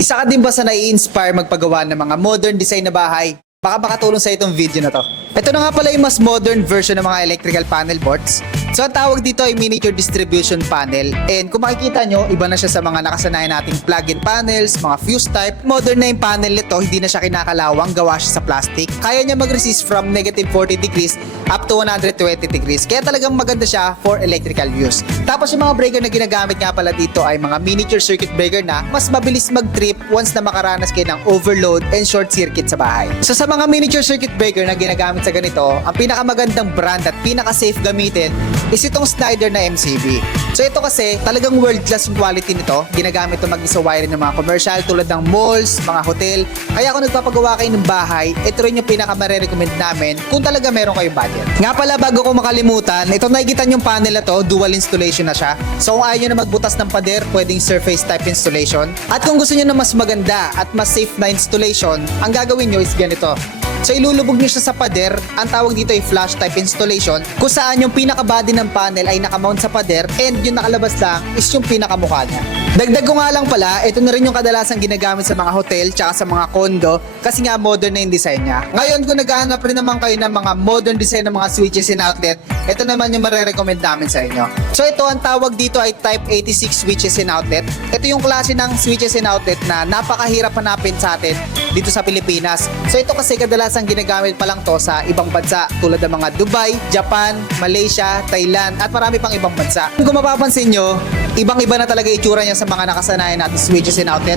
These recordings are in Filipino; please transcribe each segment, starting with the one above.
Isa ka din ba sa nai-inspire magpagawa ng mga modern design na bahay? Baka makatulong sa itong video na to. Ito na nga pala yung mas modern version ng mga electrical panel boards. So ang tawag dito ay miniature distribution panel. And kung makikita nyo, iba na siya sa mga nakasanayan nating plug-in panels, mga fuse type. Modern na yung panel nito, hindi na siya kinakalawang, gawa siya sa plastic. Kaya niya mag-resist from negative 40 degrees up to 120 degrees. Kaya talagang maganda siya for electrical use. Tapos yung mga breaker na ginagamit nga pala dito ay mga miniature circuit breaker na mas mabilis mag-trip once na makaranas kayo ng overload and short circuit sa bahay. So sa mga miniature circuit breaker na ginagamit sa ganito, ang pinakamagandang brand at pinaka-safe gamitin is itong Schneider na MCB. So ito kasi talagang world class yung quality nito. Ginagamit ito mag-isa wiring ng mga commercial tulad ng malls, mga hotel. Kaya kung nagpapagawa kayo ng bahay, ito rin yung pinaka-recommend namin kung talaga meron kayong budget. Nga pala bago ko makalimutan, ito nakikita yung panel na to, dual installation na siya. So kung ayaw nyo na magbutas ng pader, pwedeng surface type installation. At kung gusto nyo na mas maganda at mas safe na installation, ang gagawin nyo is ganito. So ilulubog nyo siya sa pader, ang tawag dito ay flash type installation, kung saan yung pinaka-body ng panel ay nakamount sa pader and yung nakalabas lang is yung pinakamukha niya. Dagdag ko nga lang pala, ito na rin yung kadalasang ginagamit sa mga hotel tsaka sa mga condo kasi nga modern na yung design niya. Ngayon kung naghahanap rin naman kayo ng mga modern design ng mga switches and outlet, ito naman yung marirecommend namin sa inyo. So ito ang tawag dito ay Type 86 switches and outlet. Ito yung klase ng switches and outlet na napakahirap hanapin sa atin dito sa Pilipinas. So ito kasi kadalasang ginagamit pa lang to sa ibang bansa tulad ng mga Dubai, Japan, Malaysia, Thailand at marami pang ibang bansa. Kung mapapansin nyo, ibang-iba na talaga itsura niya sa mga nakasanayan natin switches and outlet.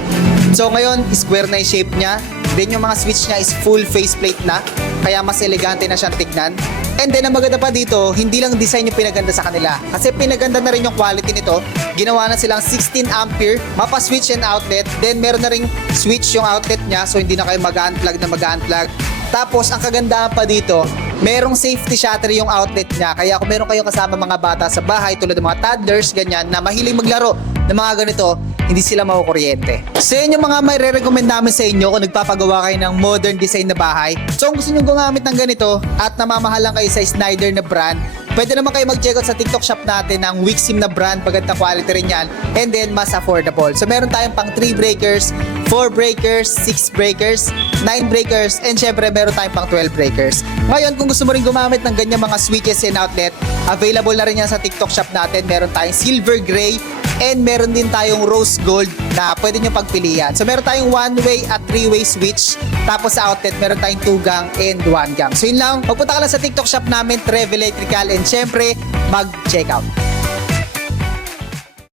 So ngayon, square na yung shape niya. Then yung mga switch niya is full faceplate na, kaya mas elegante na siyang tignan. And then ang maganda pa dito, hindi lang design yung pinaganda sa kanila. Kasi pinaganda na rin yung quality nito. Ginawa na silang 16 ampere, mapa switch and outlet. Then meron na ring switch yung outlet niya, so hindi na kayo mag-unplug na mag-unplug. Tapos ang kagandahan pa dito, merong safety shutter yung outlet niya. Kaya kung meron kayong kasama mga bata sa bahay tulad ng mga toddlers, ganyan, na mahiling maglaro ng mga ganito, hindi sila makukuryente. So yun yung mga may re-recommend namin sa inyo kung nagpapagawa kayo ng modern design na bahay. So kung gusto nyo gumamit ng ganito at namamahalan kayo sa Schneider na brand, pwede naman kayo mag-check out sa TikTok shop natin ng Wixim na brand, maganda quality rin yan, and then mas affordable. So meron tayong pang 3 breakers, 4 breakers, 6 breakers, 9 breakers, and syempre meron tayong pang 12 breakers. Ngayon kung gusto mo rin gumamit ng ganyan mga switches and outlet, available na rin yan sa TikTok shop natin. Meron tayong silver gray, and meron din tayong rose gold na pwede nyo pagpilian. So meron tayong 1-way at 3-way switch. Tapos sa outlet, meron tayong 2-gang and 1-gang. So yun lang, magpunta ka lang sa TikTok shop namin, Trev Electrical, and syempre, mag-check out.